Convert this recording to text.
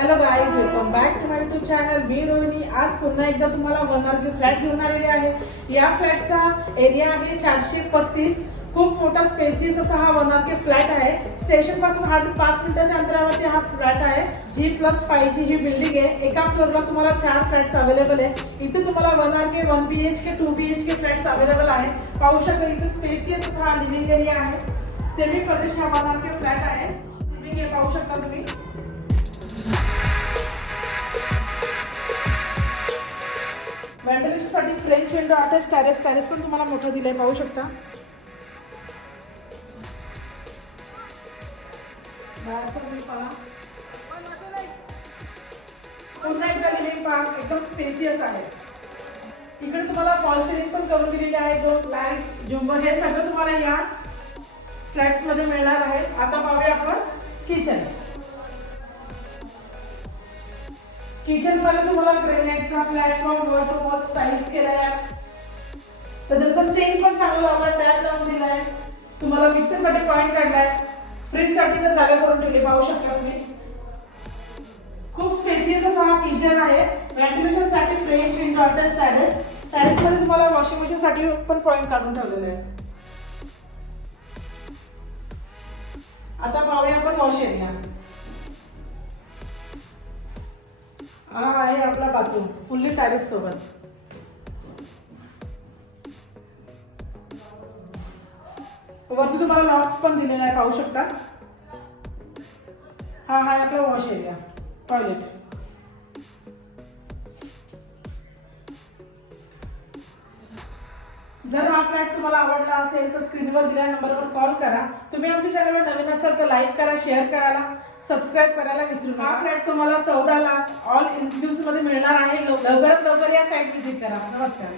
Hello guys welcome back to my to channel मी रोहिणी. आज पुन्हा एकदा तुम्हाला वन आर फ्लॅट घेऊन आलेले आहे. या फ्लॅटचा एरिया आहे चारशे पस्तीस. खूप मोठा स्पेसियस असा हा वन आर के फ्लॅट आहे. स्टेशनपासून पाच मिनिटाच्या अंतरावरती हा फ्लॅट आहे. जी प्लस फाय जी ही बिल्डिंग आहे. एका फ्लोअरला तुम्हाला चार फ्लॅट्स अवेलेबल आहे. इथे तुम्हाला one R K one B H K two B H K flats available आहे. पाहू शकता इथे स्पेसियस असा हा लिव्हिंग एरिया आहे. सेमी फर्निश हा वन आर के फ्लॅट आहे. साठी French window attach terrace terrace पण तुम्हाला मोठं दिलं आहे पाहू शकता. पुन्हा एकदा लिलिंग पहा. एकदम स्पेसियस आहे. इकडे तुम्हाला फॉल सिलिंग पण करून दिलेली आहे दोन लाईट्स झुंबर हे सगळं तुम्हाला या फ्लॅट्समध्ये मिळणार आहे. आता पाहूया आपण किचन किचनमध्ये तुम्हाला ग्रेनेटचा प्लॅटफॉर्म वर टू वॉल स्टाईल्स केलाय. त्याच्यानंतर सेम पण चांगला लावला टॅप लावून दिलाय. तुम्हाला मिक्सरसाठी पॉईंट काढलाय. फ्रीजसाठी तर जागा करून ठेवली पाहू शकता तुम्ही. खूप स्पेसियस असा हा किचन आहे. व्हेंटिलेशनसाठी French window attach terrace terrace मध्ये तुम्हाला वॉशिंग मशीन साठी पण पॉईंट काढून ठेवलेले आहे. आता पाहूया आपण वॉश एरिया हा आहे आपला बाथरूम फुल्ली टॅरेस सोबत. वरती तुम्हाला लॉक पण दिलेला आहे पाहू शकता. हा हा आपला वॉश एरिया टॉयलेट जर हा फ्लॅट तुम्हाला आवडला असेल तर स्क्रीनवर दिल्या नंबरवर कॉल करा. तुम्ही आमच्या चॅनलवर नवीन असाल तर लाईक करा शेअर करायला सबस्क्राईब करायला विसरू नका. हा फ्लॅट तुम्हाला चौदा लाख ऑल इन्क्लुसिव्हमध्ये मिळणार आहे. लवकरात लवकर या साईट व्हिजिट करा. नमस्कार.